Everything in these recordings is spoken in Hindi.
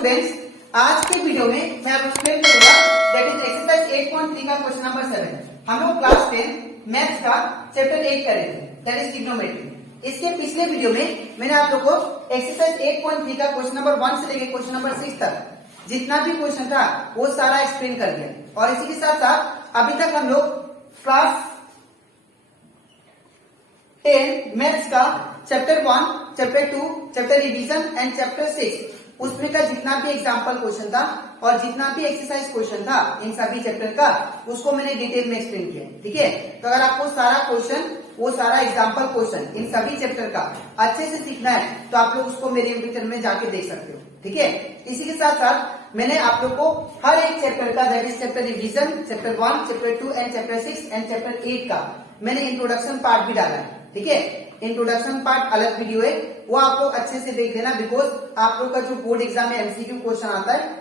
स्टूडेंट्स, आज के वीडियो में मैं आपको एक्सप्लेन करूंगा दैट इज एक्सरसाइज 8.3 का क्वेश्चन नंबर 7। हम लोग क्लास 10 मैथ्स का चैप्टर 8 कर रहे थे दैट इज ट्रिग्नोमेट्री। इसके पिछले वीडियो में मैंने आप लोगों को एक्सरसाइज 8.3 का क्वेश्चन नंबर 1 से लेकर क्वेश्चन नंबर 6 तक जितना भी क्वेश्चन था वो सारा एक्सप्लेन कर दिया। और इसी के साथ साथ अभी तक हम लोग क्लास 10 मैथ्स का chapter 1, chapter 2, chapter revision and chapter 6 उसमें का जितना भी एग्जाम्पल क्वेश्चन था और जितना भी एक्सरसाइज क्वेश्चन था इन सभी चैप्टर का उसको मैंने डिटेल में एक्सप्लेन किया। ठीक है, तो अगर आपको सारा क्वेश्चन वो सारा एग्जाम्पल क्वेश्चन इन सभी चैप्टर का अच्छे से सीखना है तो आप लोग उसको मेरे यूट्यूब चैनल में जाके देख सकते हो। ठीक है, इसी के साथ साथ मैंने आप लोग को हर एक चैप्टर का that is chapter revision, chapter 1, chapter 2 and chapter 6 and chapter 8 का मैंने इंट्रोडक्शन पार्ट भी डाला है। ठीक है, इंट्रोडक्शन पार्ट अलग वीडियो है, वो आप लोग अच्छे से देख लेना बिकॉज आप लोग का जो बोर्ड एग्जाम में एमसीक्यू क्वेश्चन आता है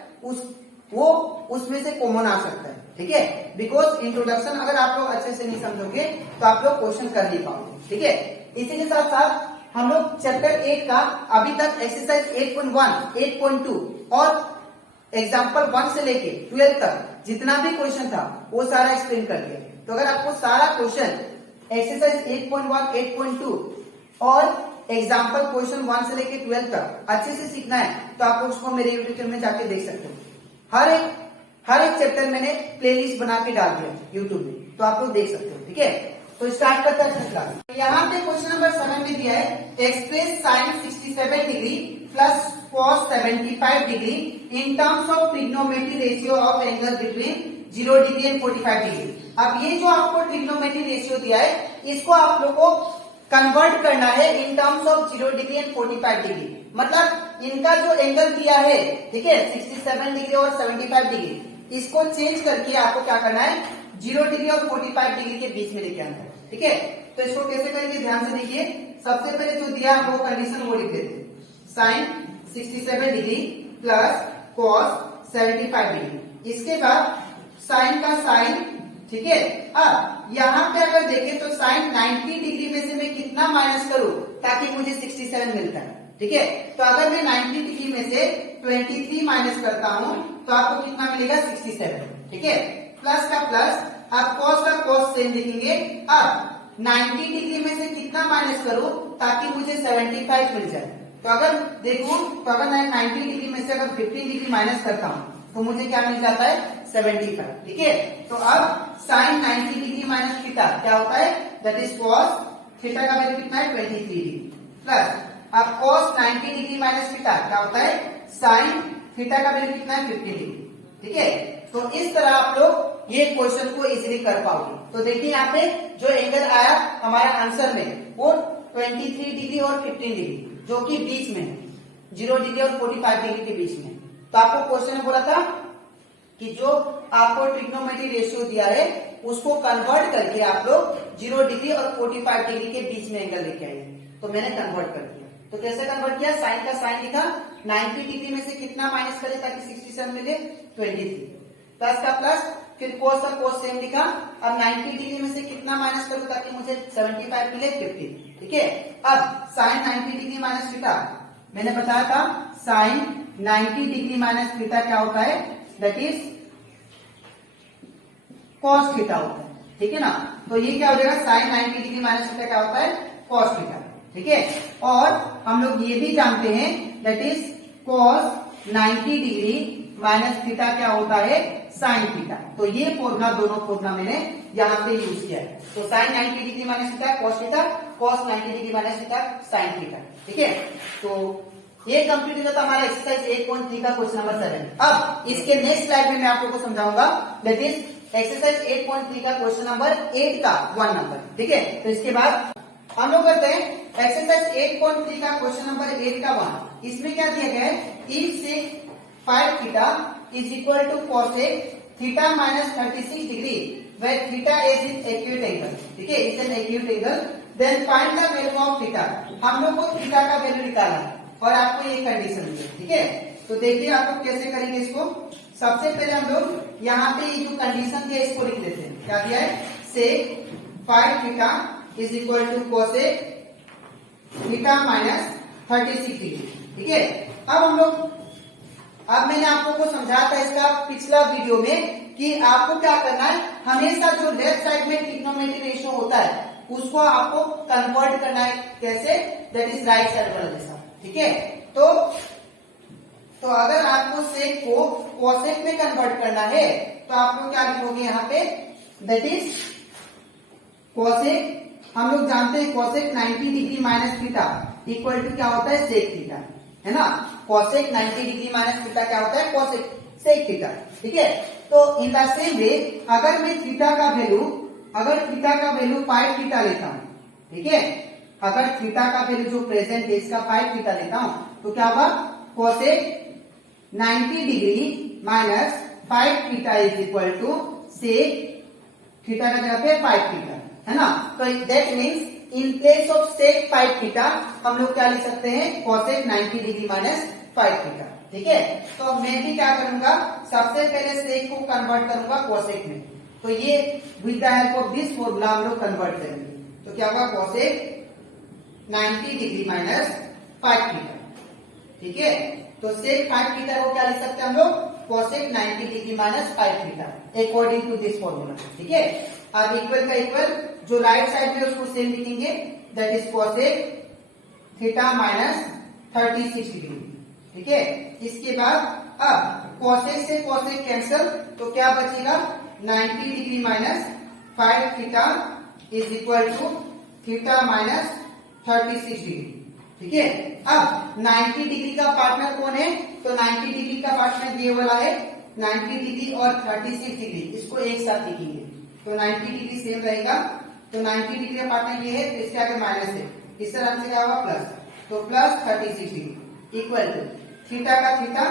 वो उसमें से कॉमन आ सकता है। ठीक है, बिकॉज इंट्रोडक्शन अगर आप लोग अच्छे से नहीं समझोगे तो आप लोग क्वेश्चन कर नहीं पाओगे। ठीक है, इसी के साथ साथ हम लोग चैप्टर 8 का अभी तक एक्सरसाइज 8.1, 8.2 और एग्जाम्पल 1 से लेके 12 तक जितना भी क्वेश्चन था वो सारा एक्सप्लेन कर दिया। तो अगर आपको सारा क्वेश्चन एक्सरसाइज 8.1, 8.2 और एग्जाम्पल क्वेश्चन 1 से लेके 12 तक अच्छे से सीखना है तो आप लोग उसको मेरे यूट्यूब चैनल में जाके देख सकते हो। हर एक चैप्टर मैंने प्लेलिस्ट बना के डाल दिया यूट्यूब में, तो आप लोग देख सकते हो। ठीक है, तो स्टार्ट करते हैं क्लास। यहाँ पे क्वेश्चन नंबर 7 में दिया है express sine 67 degree plus cos 75 degree in terms of trigonometry ratio of angle between 0 degree and 45 degree. अब ये जो आपको ट्रिग्नोमेट्री रेशियो दिया है इसको आप लोग को कन्वर्ट करना है इन terms of 0 degree and 45 degree. मतलब इनका जो एंगल दिया है, ठीक है, 67 डिग्री और 75 डिग्री, इसको चेंज करके आपको क्या करना है 0 डिग्री और 45 डिग्री के बीच में लेके आना है। ठीक है, तो इसको कैसे करेंगे ध्यान से देखिए। सबसे पहले जो दिया है वो कंडीशन वो लिख देते हैं, sine 67 degree plus cos 75 degree. इसके बाद साइन का साइन, ठीक है। अब यहाँ पे अगर देखें तो साइन 90 डिग्री में से मैं कितना माइनस करूं ताकि मुझे 67 मिलता है। ठीक है, तो अगर मैं 90 डिग्री में से 23 माइनस करता हूं तो आपको कितना मिलेगा 67। ठीक है, प्लस का प्लस, आप कॉस का कॉस सेम लिखेंगे। अब 90 डिग्री में से कितना माइनस करूं ताकि मुझे 75 मिल जाए। तो अगर देखो तो अगर मैं 90 डिग्री में से अगर 15 डिग्री माइनस करता हूं तो मुझे क्या मिल जाता है 75। ठीक है, तो अब साइन 90 डिग्री माइनस थीटा क्या होता है दैट इज कॉस थीटा का वैल्यू कितना है 23 डिग्री प्लस अब कॉस 90 डिग्री माइनस थीटा क्या होता है साइन थीटा का वैल्यू कितना है 50 डिग्री। ठीक है, तो इस तरह आप लोग ये क्वेश्चन को इजीली कर पाओगे। तो देखिए यहाँ पे जो एंगल आया हमारा आंसर में वो 23 डिग्री और 15 डिग्री जो कि बीच में है, 0 डिग्री और 45 डिग्री के बीच में। तो आपको क्वेश्चन में बोला था कि जो आपको ट्रिग्नोमेट्री रेशियो दिया है उसको कन्वर्ट करके आप लोग 0 डिग्री और 45 डिग्री के बीच में एंगल लेके आएंगे। तो मैंने कन्वर्ट कर दिया। तो कैसे कन्वर्ट किया, साइन का साइन लिखा, 90 डिग्री में से कितना माइनस करे ताकि 67 मिले 23, प्लस का प्लस, फिर कोस का कोस सेम लिखा। अब 90 डिग्री में से कितना माइनस करूं ताकि मुझे 75 मिले 50। ठीक है, अब साइन 90 डिग्री माइनस थीटा मैंने बताया था साइन 90 डिग्री माइनस थीटा क्या होता है दैट इज कॉस थीटा होता है। ठीक है ना, तो ये क्या हो जाएगा साइन 90 डिग्री माइनस थीटा क्या होता है कॉस थीटा। ठीक है, और हम लोग ये भी जानते हैं that is cos 90 degree minus theta क्या होता है साइन थीटा। तो ये फॉर्मूला दोनों फॉर्मूला मैंने यहाँ पे यूज किया है। तो sine 90 degree minus theta cos theta, cos 90 degree minus theta sine theta. ठीक है, तो ये कंप्लीट हो जाता हमारा एक्सरसाइज 8.3 का क्वेश्चन नंबर 7। अब इसके नेक्स्ट स्लाइड में मैं आप लोगों को समझाऊंगा दैट इज एक्सरसाइज 8.3 का क्वेश्चन नंबर 8 का 1 नंबर। ठीक है, तो इसके बाद हम लोग करते हैं एक्सरसाइज 8.3 का क्वेश्चन नंबर 8 का 1। इसमें क्या दिया गया है if sec 5 theta is equal to cosec theta minus 36 degree where theta is in acute angle. ठीक है, is an acute angle then find the value of theta. हम लोग को थीटा का वैल्यू निकालना है और आपको ये कंडीशन दी है। ठीक है, तो देखिए आप लोग कैसे करेंगे इसको। सबसे पहले हम लोग यहाँ पे ये जो कंडीशन दिया इसको लिख देते हैं। क्या दिया है sec 5 theta is equal to cosec theta minus 36 degree. ठीक है, अब हम लोग अब मैंने आप लोगों को समझाया था इसका पिछला वीडियो में कि आपको क्या करना है, हमेशा जो लेफ्ट साइड में ट्रिग्नोमेट्री रेशियो होता है उसको आपको कन्वर्ट करना है। कैसे? दैट इज राइट साइड वाला जैसा। ठीक है, तो अगर आपको सेक को कोसेक में कन्वर्ट करना है तो आप लोग क्या लिखोगे यहाँ पे, दैट इज कोसेक। हम लोग जानते हैं cosec 90 degree minus theta equal to क्या होता है, सेक थीटा, है ना। कोसेक 90 डिग्री माइनस थीटा क्या होता है, कोसेक सेक थीटा। ठीक है, तो इन द सेम वे अगर मैं थीटा का वैल्यू 5 थीटा लेता हूं, ठीक है, अगर थीटा का वैल्यू जो प्रेजेंट है इसका 5 थीटा लेता हूं तो क्या होगा, cosec 90 degree minus 5 theta is equal to sec theta का जगह पे 5 थीटा, है ना। तो that means in place of sec 5 theta हम लोग क्या लिख सकते हैं, कोसेक 90 डिग्री माइनस 5 थीटा। ठीक है, तो मैं भी क्या करूंगा, सबसे पहले सेक को कन्वर्ट करूंगा कोसेक में। तो ये with the help of this formula हम लोग कन्वर्ट करेंगे। तो क्या होगा, कोसेक 90 डिग्री माइनस 5 थीटा। ठीक है, तो सेक 5 थीटा को क्या लिख सकते हैं हम लोग, cosec 90 degree minus 5 theta according to this formula. ठीक है, अब इक्वल का इक्वल जो राइट साइड में उसको सेम लिखेंगे, that is cosec theta minus 36 degree. ठीक है, इसके बाद अब कोसेक से कोसेक कैंसिल, तो क्या बचेगा, 90 degree minus 5 theta is equal to theta minus 36 degree. ठीक है, अब 90 डिग्री का पार्टनर कौन है, तो 90 डिग्री का पार्टनर ये वाला है, 90 डिग्री और 36 डिग्री इसको एक साथ लिखेंगे तो 90 डिग्री सेम रहेगा। तो 90 डिग्री का पार्टनर ये है तो इसके आगे माइनस है, इस तरह से क्या होगा प्लस, तो plus 36 degree equal to theta का थीटा।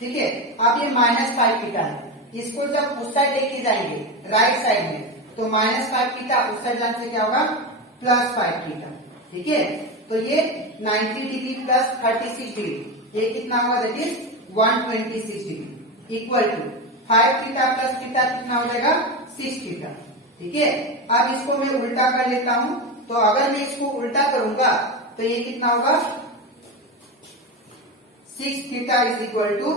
ठीक है, अब ये माइनस 5 थीटा है, इसको जब उस साइड लेके जाएंगे राइट साइड में तो माइनस 5 थीटा उस साइड जाने से क्या होगा, प्लस 5 थीटा। ठीक है, तो ये 90 डिग्री प्लस 36 डिग्री ये कितना होगा, that is 126 degree equal to 5 theta plus theta कितना हो जाएगा, 6 थीटा। ठीक है, अब इसको मैं उल्टा कर लेता हूं, तो अगर मैं इसको उल्टा करूंगा तो ये कितना होगा, 6 theta is equal to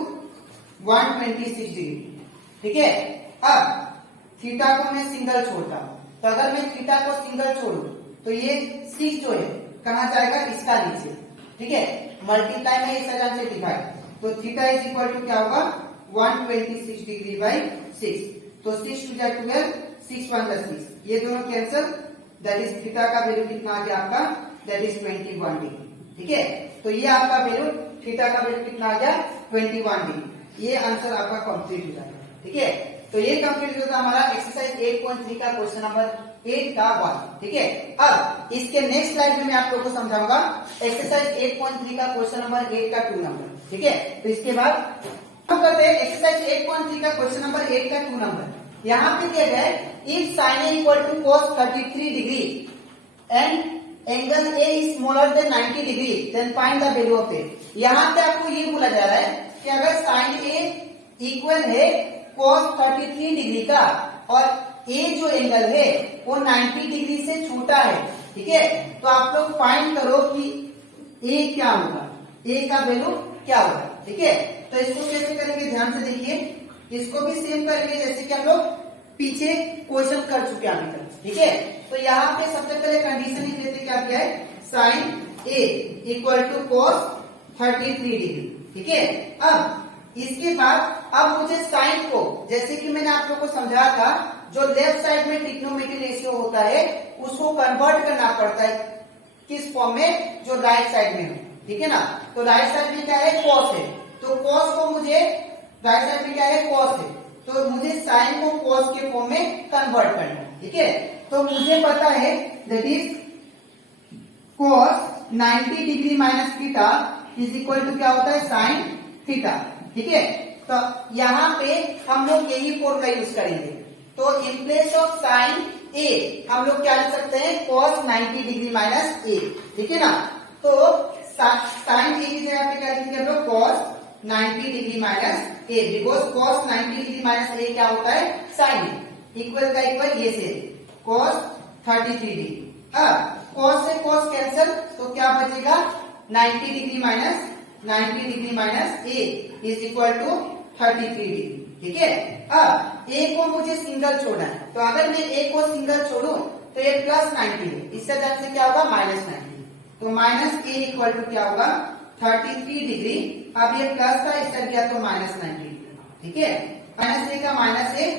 126 degree. ठीक है, अब थीटा को मैं सिंगल छोड़ता हूं, तो अगर मैं थीटा को सिंगल छोड़ू तो ये 6 जो है कहां जाएगा, इसका नीचे। ठीक है, मल्टीप्लाई में इस तरह से डिवाइड, तो थीटा इज इक्वल टू क्या होगा, 126 डिग्री बाई 6, तो 6 टू जा 12, 6 1 6, ये दोनों कैंसिल, दैट इज थीटा का वैल्यू कितना आ गया आपका, दैट इज 21 डिग्री। ठीक है, तो ये आपका वैल्यू थीटा का वैल्यू कितना आ गया, 21 डिग्री। ये आंसर आपका कंप्लीट हो जाएगा। ठीक है, तो ये कंप्लीट होता हमारा एक्सरसाइज 8.3 का क्वेश्चन नंबर 8 का 1। ठीक है, अब इसके नेक्स्ट स्लाइड में मैं आप लोगों को समझाऊंगा एक्सरसाइज 8.3 का क्वेश्चन नंबर 8 का 2 नंबर। ठीक है, तो इसके बाद हम करते हैं एक्सरसाइज 8.3 का क्वेश्चन नंबर 8 का 2 नंबर। यहाँ पे दिया गया है, if sine A equal to cos 33 degree and angle A is smaller than 90 degree then find the value of A. यहाँ पे आपको ये बोला जा रहा है कि अगर साइन ए इक्वल है cos 33 डिग्री का और ए जो एंगल है वो 90 डिग्री से छोटा है, ठीक है, तो आप लोग फाइंड करो कि ए क्या होगा, ए का वैल्यू क्या होगा। ठीक है, तो इसको कैसे करेंगे, ध्यान से देखिए, इसको भी सेम करेंगे जैसे कि हम लोग पीछे क्वेश्चन कर चुके हैं अभी तक। ठीक है, तो यहाँ पे सबसे पहले कंडीशन लिख लेते क्या किया है, sine A equal to cos 33 degree. ठीक है, अब इसके बाद अब मुझे साइन को, जैसे कि मैंने आप लोग को समझाया था, जो लेफ्ट साइड में ट्रिग्नोमेट्री रेशियो होता है उसको कन्वर्ट करना पड़ता है किस फॉर्म में, जो राइट साइड में है। ठीक है ना, तो राइट साइड में क्या है, cos है, तो cos को मुझे राइट साइड में क्या है, cos है, तो मुझे साइन को cos के फॉर्म में कन्वर्ट करना है। ठीक है, तो मुझे पता है that is cos 90 degree minus theta is equal to क्या होता है, साइन थीटा। ठीक है, तो यहाँ पे हम लोग यही फॉर्मूला यूज करेंगे, तो इन प्लेस ऑफ साइन ए हम लोग क्या लिख सकते हैं, cos 90 डिग्री माइनस ए। ठीक है ना, तो साइन ए की जगह पे क्या लिखेंगे हम लोग, cos 90 degree minus A, because cos 90 degree minus A क्या होता है, साइन इक्वल का इक्वल ये से cos 33 डिग्री। अब cos से cos कैंसिल, तो क्या बचेगा, 90 degree minus 90 degree minus A is equal to 33 degree. ठीक है, अब ए को मुझे सिंगल छोड़ना है, तो अगर मैं ए को सिंगल छोड़ू तो ये प्लस 90 है, इससे जाने से क्या होगा माइनस 90, तो माइनस ए इक्वल टू क्या होगा 33 डिग्री। अब ये प्लस था, इससे क्या तो माइनस 90 डिग्री। ठीक है, माइनस ए का माइनस ए,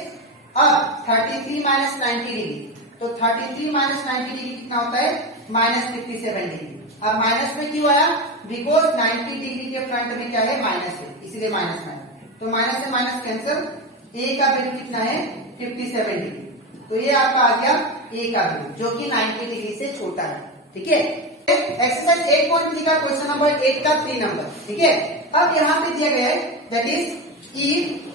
अब 33 माइनस 90 डिग्री, तो 33 माइनस 90 डिग्री कितना होता है माइनस 57 डिग्री। अब माइनस में क्यों आया, बिकॉज 90 डिग्री के फ्रंट में क्या है माइनस है, इसलिए माइनस है, तो माइनस से माइनस कैंसिल, ए का वैल्यू कितना है 57 डिग्री, तो ये आपका आ गया ए का वैल्यू जो कि 90 डिग्री से छोटा है। ठीक है, एक्सरसाइज 8.3 का क्वेश्चन नंबर 8 का 3 नंबर। ठीक है, अब यहाँ पे दिया गया है that is if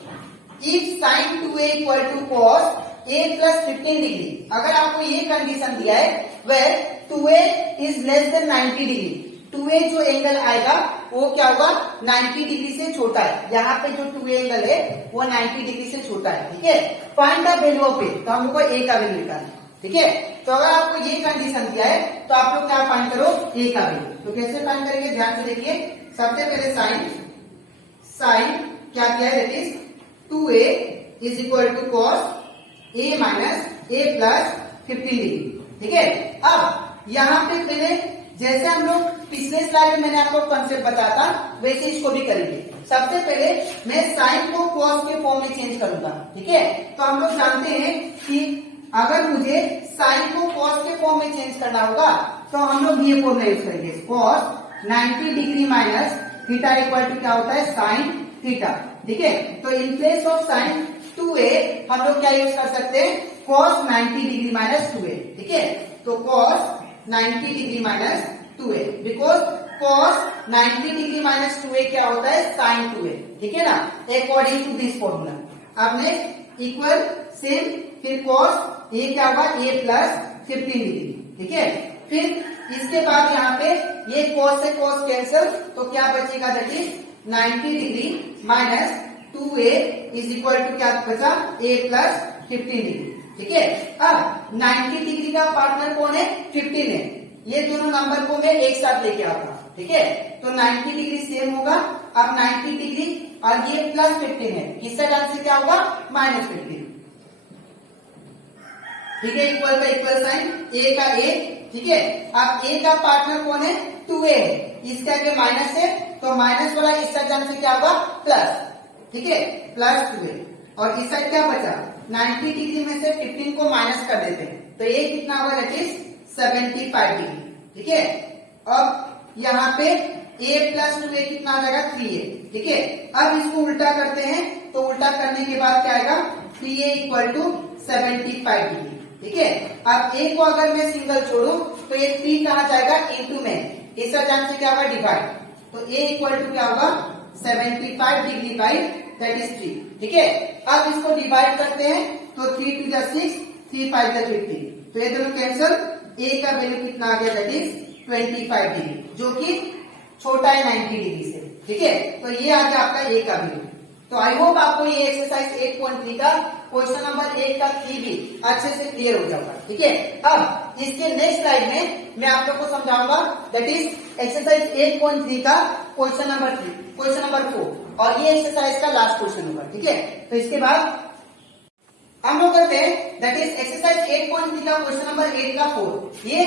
sin 2a equal to cos a plus 15 degree. अगर आपको ये कंडीशन दिया है where 2a is less than 90 degree, 2a जो एंगल आएगा वो क्या होगा 90 डिग्री से छोटा है, यहाँ पे जो 2a एंगल है वो 90 डिग्री से छोटा है। ठीक है, फाइंड द वैल्यू ऑफ ए, तो हम लोग को a का वैल्यू निकालना है। ठीक है, तो अगर आपको ये कंडीशन दिया है तो आप लोग क्या फाइंड करो a का वैल्यू, तो कैसे फाइंड करेंगे ध्यान से देखिए। सबसे पहले साइन क्या किया है that is 2a is equal to cos a minus a plus 15 degree. ठीक है, अब यहाँ पे पहले जैसे हम लोग पिछले स्लाइड में मैंने आपको कॉन्सेप्ट बताया था वैसे इसको भी करेंगे। सबसे पहले मैं साइन को कॉस के फॉर्म में चेंज करूंगा। ठीक है, तो हम लोग जानते हैं कि अगर मुझे साइन को कॉस के फॉर्म में चेंज करना होगा तो हम लोग ये फॉर्मूला यूज करेंगे, cos 90 degree minus theta equal to क्या होता है साइन थीटा। ठीक है, तो इन प्लेस ऑफ साइन 2a हम लोग क्या यूज कर सकते हैं cos 90 डिग्री माइनस 2a। ठीक है, तो cos 90 degree minus 2a, because cos 90 degree minus 2a क्या होता है sin 2a। ठीक है ना, अकॉर्डिंग टू दिस फॉर्मूला। अब नेक्स्ट इक्वल सेम, फिर cos a क्या होगा a प्लस 15 डिग्री। ठीक है, फिर इसके बाद यहाँ पे ये cos से cos कैंसिल, तो क्या बचेगा that is 90 degree minus 2a is equal to क्या बचा a प्लस 15 डिग्री। ठीक है, अब 90 डिग्री का पार्टनर कौन है 15 है, ये दोनों नंबर को मैं एक साथ लेके आऊंगा। ठीक है, तो 90 डिग्री सेम होगा, अब 90 डिग्री और ये प्लस 15 है, इससे डाल से क्या होगा माइनस 15। ठीक है, इक्वल का इक्वल साइन a का a। ठीक है, अब a का पार्टनर कौन है 2a है, इसके आगे माइनस है, तो माइनस वाला इस साइड जाने से क्या होगा प्लस। ठीक है, प्लस 2a, और इस साइड क्या बचा 90 डिग्री में से 15 को माइनस कर देते हैं, तो ये कितना होगा दैट इज 75 डिग्री। ठीक है, अब यहाँ पे a प्लस 2a कितना आ जाएगा 3a। ठीक है, अब इसको उल्टा करते हैं, तो उल्टा करने के बाद क्या आएगा 3a इक्वल टू 75 डिग्री। ठीक है, अब a को अगर मैं सिंगल छोड़ू तो ये 3 कहा जाएगा इंटू में, इस जान से क्या होगा डिवाइड, तो a इक्वल टू क्या होगा 75 डिग्री बाई दैट इज 3। ठीक है, अब इसको डिवाइड करते हैं, तो 3 टू 6, 3 5 50, तो ये दोनों कैंसिल, a का वैल्यू कितना आ गया दैट इज 25 डिग्री, जो कि छोटा है 90 डिग्री से। ठीक है, तो ये आ गया आपका a का वैल्यू। तो आई होप आपको ये एक्सरसाइज 8.3 का क्वेश्चन नंबर 8 का 3 भी अच्छे से क्लियर हो जाएगा। ठीक है, अब इसके नेक्स्ट स्लाइड में मैं आप लोग को समझाऊंगा दैट इज एक्सरसाइज 8.3 का क्वेश्चन नंबर 3, क्वेश्चन नंबर 4, और ये एक्सरसाइज का लास्ट क्वेश्चन नंबर। ठीक है, तो इसके बाद हम लोग करते हैं दैट इज एक्सरसाइज 8.3 का क्वेश्चन नंबर 8 का 4, ये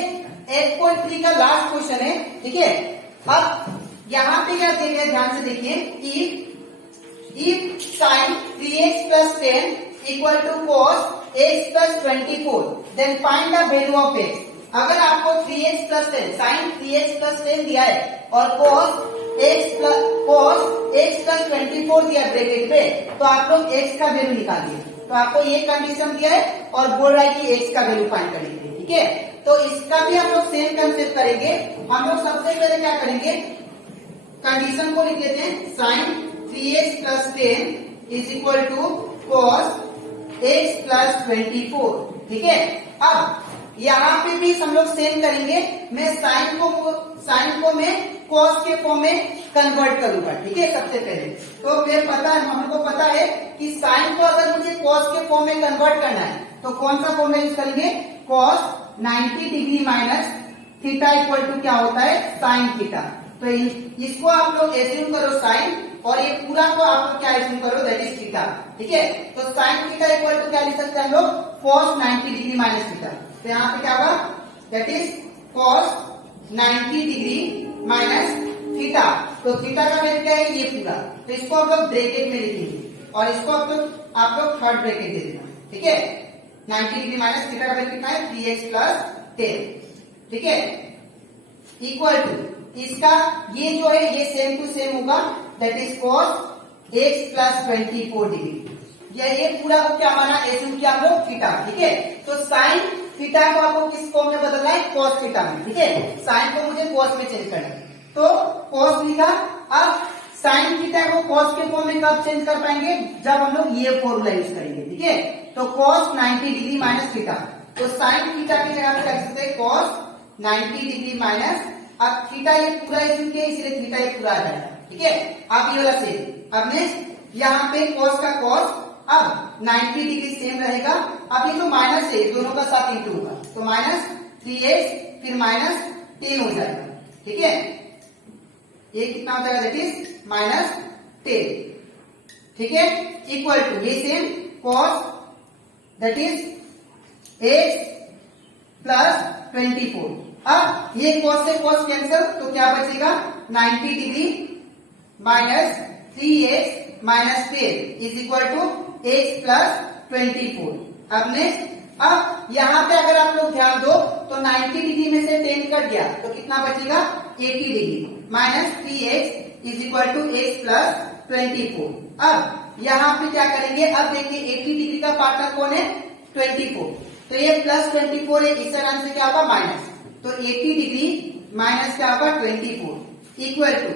8.3 का लास्ट क्वेश्चन है। ठीक है, अब यहाँ पे क्या दिया गया ध्यान से देखिए, if sin 3x plus 10 equal to cos x plus 24, then find the value of x। अगर आपको 3x plus 10 sin 3x plus 10 दिया है और cos x plus 24 दिया ब्रैकेट पे, तो आप लोग x का वैल्यू निकालिए। तो आपको ये कंडीशन दिया है और बोल रहा है कि x का वैल्यू फाइंड करेंगे। ठीक है, तो इसका भी हम लोग सेम कंसेप्ट करेंगे। हम लोग सबसे पहले क्या करेंगे, कंडीशन को लिख लेते हैं, sign 3x plus 10 is equal to cos x plus 24। ठीक है, अब यहाँ पे भी हम लोग सेम करेंगे, मैं साइन को मैं cos के फॉर्म में कन्वर्ट करूंगा। ठीक है, सबसे पहले तो हमको पता है कि साइन को अगर मुझे cos के फॉर्म में कन्वर्ट करना है तो कौन सा फॉर्मूला यूज करेंगे, cos 90 degree minus theta equal to क्या होता है साइन थीटा। तो इसको आप लोग एज्यूम करो साइन, और ये पूरा को आप लोग क्या एज्यूम करो, दैट इज थीटा। ठीक है, तो साइन थीटा इक्वल टू क्या लिख सकते हैं हम लोग, cos 90 डिग्री माइनस थीटा। तो यहाँ पे क्या होगा, that is cos 90 degree minus theta. तो थीटा का वैल्यू क्या है, ये पूरा। तो इसको आप लोग ब्रैकेट में लिखेंगे और इसको आप लोग थर्ड ब्रैकेट दे देना। ठीक है, 90 डिग्री माइनस थीटा का वैल्यू कितना है, 3x प्लस 10। ठीक है, इक्वल टू इसका ये जो है ये सेम टू सेम होगा, that is cos x plus 24 degree. ये पूरा को क्या माना, एज्यूम किया हम लोग थीटा। ठीक है, तो साइन थीटा को आपको किस फॉर्म में बदलना है, cos थीटा में। ठीक है, साइन को मुझे cos में चेंज करना है, तो cos लिखा। अब साइन थीटा को cos के फॉर्म में कब चेंज कर पाएंगे, जब हम लोग ये फॉर्मूला यूज करेंगे। ठीक है, तो cos 90 डिग्री माइनस थीटा, तो साइन थीटा की जगह पे लिख सकते हैं cos 90 डिग्री माइनस, अब थीटा ये पूरा एज्यूम किया इसलिए थीटा ये पूरा आ जाएगा। ठीक है, अब ये वाला सेम। अब नेक्स्ट यहाँ पे cos का cos, अब 90 डिग्री सेम रहेगा। अब ये जो माइनस है दोनों का साथ इंटू होगा, तो माइनस 3x फिर माइनस 10 हो जाएगा। ठीक है, ये कितना हो जाएगा, दैट इज माइनस 10। ठीक है, इक्वल टू ये same cos that is x plus 24। अब ये cos से cos कैंसिल, तो क्या बचेगा, 90 degree minus 3x minus 10 is equal to x plus 24। अब नेक्स्ट, अब यहाँ पे अगर आप लोग ध्यान दो तो 90 डिग्री में से 10 कट गया तो कितना बचेगा, 80 degree minus 3x is equal to x plus 24। अब यहाँ पे क्या करेंगे, अब देखिए 80 डिग्री का पार्टनर कौन है, 24, तो ये प्लस 24 है, इस तरह से क्या होगा माइनस, तो 80 डिग्री माइनस क्या होगा 24 इक्वल टू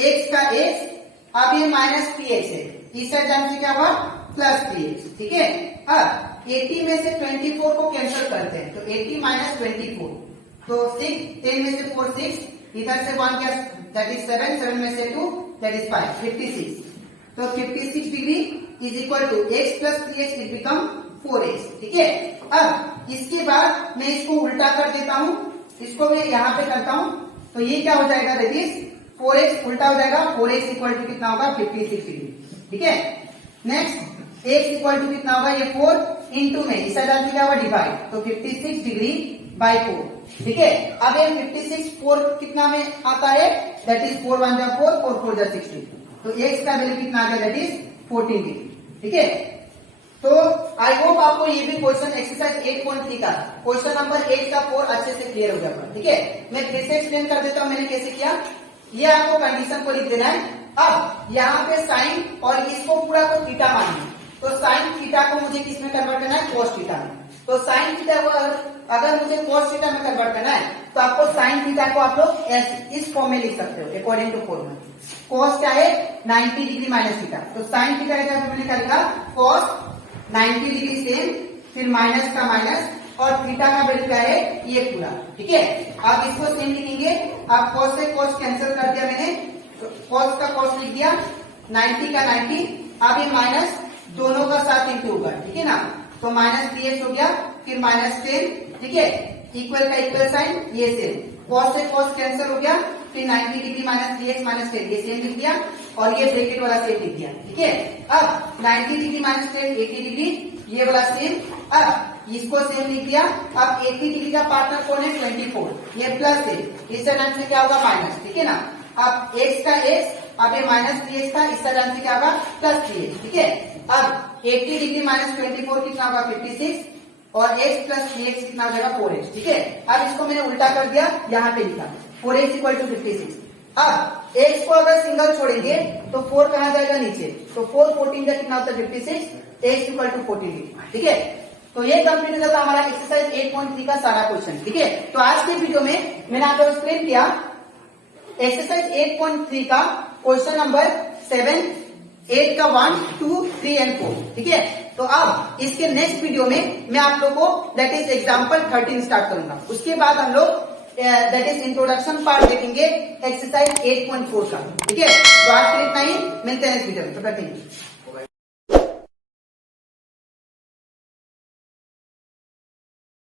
x का x, अब ये माइनस 3x है, तीसरा टर्म से क्या हुआ प्लस 3x। ठीक है, अब 80 में से 24 को कैंसिल करते हैं, तो 80 माइनस 24, तो 6, 10 में से 4 6, इधर से 1 क्या, दैट इज 7, 7 में से 2 दैट इज 5, 56। तो 56 degree is equal to x plus 3x it become 4x। ठीक है, अब इसके बाद मैं इसको उल्टा कर देता हूं, इसको मैं यहाँ पे करता हूं, तो ये क्या हो जाएगा, दैट इज 4x उल्टा हो जाएगा, 4x इक्वल टू कितना होगा, 56 डिग्री। ठीक है, नेक्स्ट x इक्वल टू कितना होगा, ये 4 इंटू में इस साइड क्या होगा डिवाइड, तो 56 डिग्री बाई 4। ठीक है, अब ये 56 4 कितना में आता है, दैट इज 4 1 जा 4, 4 4 जा 16, तो x का वैल्यू कितना आ गया, दैट इज 14 डिग्री। ठीक है, तो आई होप आपको ये भी क्वेश्चन एक्सरसाइज 8.3 का क्वेश्चन नंबर 8 का 4 अच्छे से क्लियर हो जाएगा। ठीक है, मैं फिर से एक्सप्लेन कर देता हूँ मैंने कैसे किया। ये आपको कंडीशन को लिख देना है। अब यहाँ पे साइन और इसको पूरा को थीटा मानिए, तो साइन थीटा को मुझे किस में कन्वर्ट करना है, cos थीटा में। तो साइन थीटा को अगर मुझे cos थीटा में कन्वर्ट करना है तो आपको साइन थीटा को आप लोग इस फॉर्म में लिख सकते हो अकॉर्डिंग टू फॉर्मूला। cos क्या है, 90 डिग्री माइनस थीटा, तो साइन थीटा का मैंने क्या लिखा, cos 90 डिग्री सेम, फिर माइनस का माइनस, और थीटा का वैल्यू क्या है, ये पूरा। ठीक है, आप इसको सेम लिखेंगे, आप cos से cos कैंसिल कर दिया मैंने, तो cos का cos लिख दिया, 90 का 90, अब ये माइनस दोनों का साथ इंटू होगा। ठीक है ना, तो माइनस 3x हो गया, फिर माइनस 10। ठीक है, इक्वल का इक्वल साइन, ये सेम, cos से cos कैंसिल हो गया, फिर 90 डिग्री माइनस 3x माइनस 10, ये सेम लिख दिया, और ये ब्रैकेट वाला सेम लिख दिया। ठीक है, अब 90 डिग्री माइनस 10 80 डिग्री, ये वाला सेम, अब इसको सेम लिख दिया। अब 80 डिग्री का पार्टनर कौन है, 24, ये प्लस है, इस टर्म से क्या होगा माइनस। ठीक है ना, अब x का x, अब ये माइनस 3x था, इस टर्म से क्या होगा प्लस 3x। ठीक है, अब 80 डिग्री माइनस 24 कितना होगा 56, और x प्लस 3x कितना हो जाएगा 4x। ठीक है, अब इसको मैंने उल्टा कर दिया, यहाँ पे लिखा 4x इक्वल टू 56। अब x को अगर सिंगल छोड़ेंगे तो 4 कहाँ जाएगा नीचे, तो 4 14 का कितना होता है 56, x इक्वल टू 14। ठीक है, तो ये कंप्लीट हो जाता है हमारा एक्सरसाइज 8.3 का सारा क्वेश्चन। ठीक है, तो आज के वीडियो में मैंने आपको एक्सप्लेन किया एक्सरसाइज 8.3 का क्वेश्चन नंबर 7, 8 का 1, 2, 3 एंड 4। ठीक है, तो अब इसके नेक्स्ट वीडियो में मैं आप लोगों को दैट इज एग्जाम्पल 13 स्टार्ट करूंगा, उसके बाद हम लोग दैट इज इंट्रोडक्शन पार्ट देखेंगे एक्सरसाइज 8.4 का। ठीक है, तो आज के लिए इतना ही, मिलते हैं इस वीडियो में, तो